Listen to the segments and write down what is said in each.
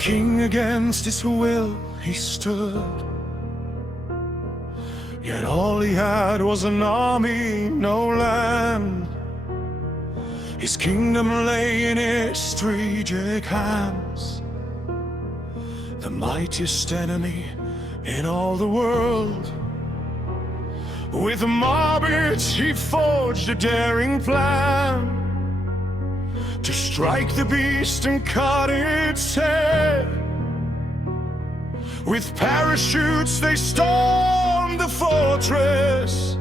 king against his will he stood, yet all he had was an army, no land. His kingdom lay in his strategic hands. The mightiest enemy in all the world, with Marbit he forged a daring plan to strike the beast and cut its head. With parachutes they stormed the fortress,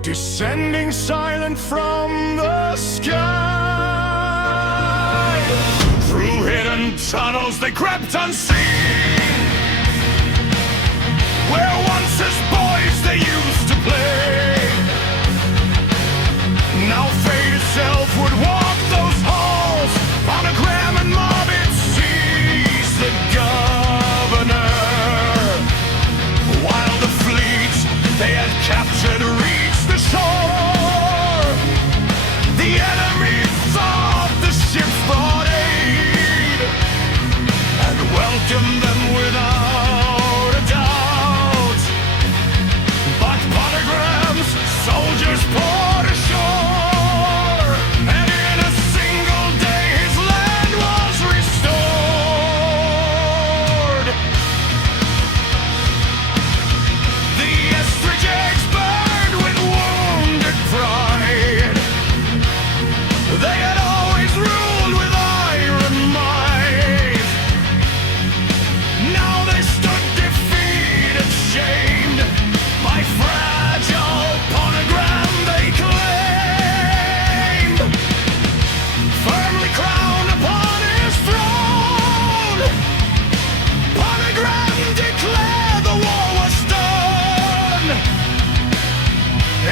descending silent from the sky. Through hidden tunnels they crept unseen, where once as boys they used to play. Now fate itself would walk those halls. Phonogram and Marbit seized the governor, while the fleet they had captured reached the shore. The enemy thought the ships brought aid and welcomed them without a doubt. But Phonogram's soldiers poured ashore, and in a single day his land was restored. The Estrajags burned with wounded pride. They had always ruled with iron might. Now they stood defeated, shamed by fragile Phonogram they claimed. Firmly crowned upon his throne, Phonogram declared the war was done.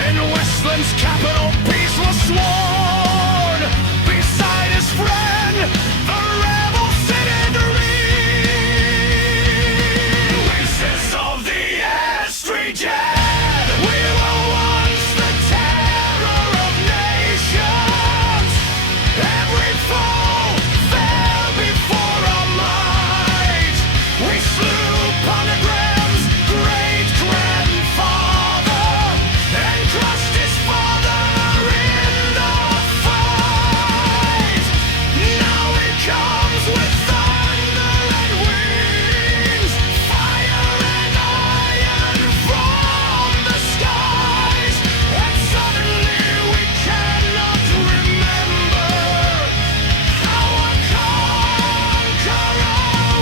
In Westland's capital peace was sworn. Beside his friend, the rebel Sinedrine. Voices of the Estrajad, we were once the terror of nations. Every foe fell before our might. We slew Phonogram's great-grandfather and crushed his father in the fight. Now he comes with thunder and wings, fire and iron from the skies, and suddenly we cannot remember how a conqueror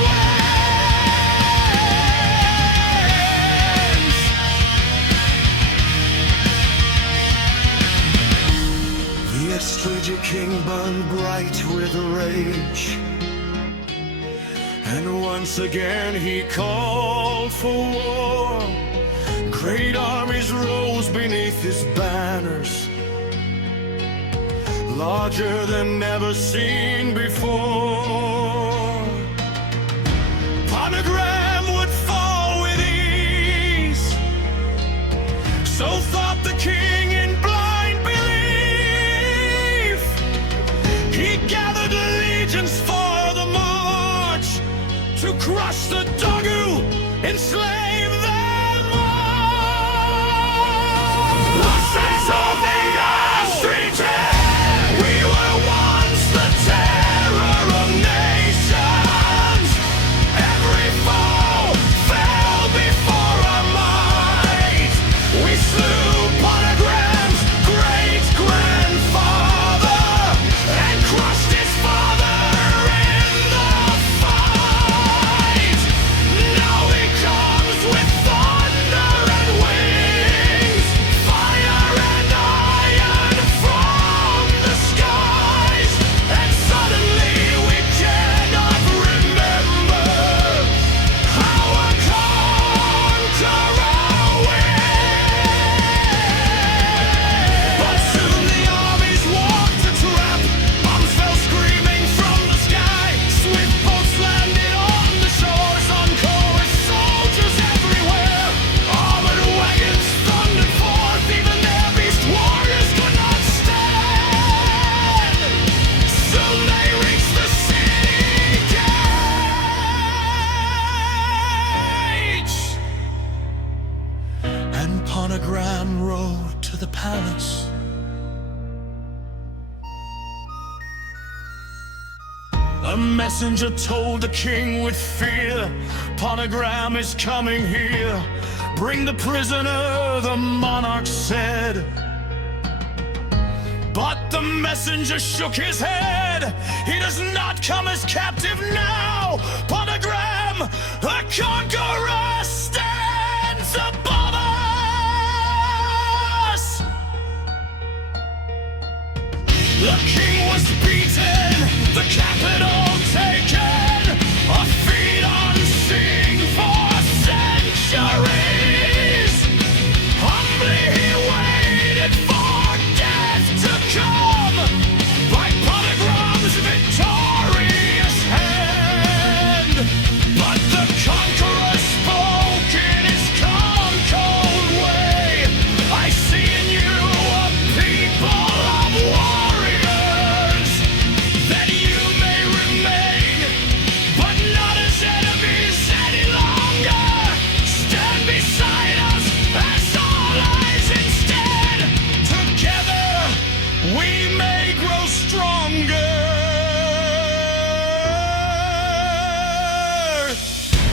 wins. The Estraja king burned bright with rage, and once again he called for war. Great armies rose beneath his banners, larger than ever seen before. Phonogram would fall with ease, so thought the king in blind belief. He gathered legions for the march, to crush the Dogu, enslave them all. Voices of the Estrajad, we were once the terror of to the palace. A messenger told the king with fear, Ponogram is coming here. Bring the prisoner, the monarch said. But the messenger shook his head. He does not come as captive now. Ponogram, the conqueror, stands above us. The king was beaten, the capital taken, a feat unseen for centuries. Humbly he waited for death to come by Ponogram's victorious hand. But the conqueror spoke in his calm, cold way. I see in you a people of warriors, that you may remain, but not as enemies any longer. Stand beside us as allies instead. Together we may grow stronger.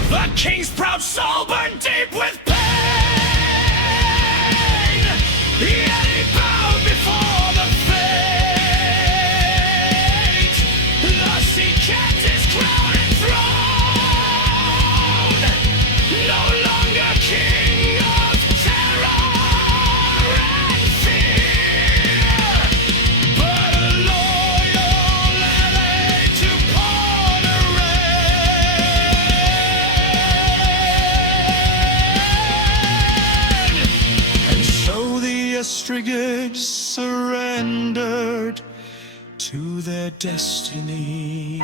The king's proud soul burned deep with pain, yet he bowed before the fate. Thus he kept his crown and throne, no longer king of terror and fear, but a loyal ally to Ponogram. And so the Ostrigids surrendered to their destiny.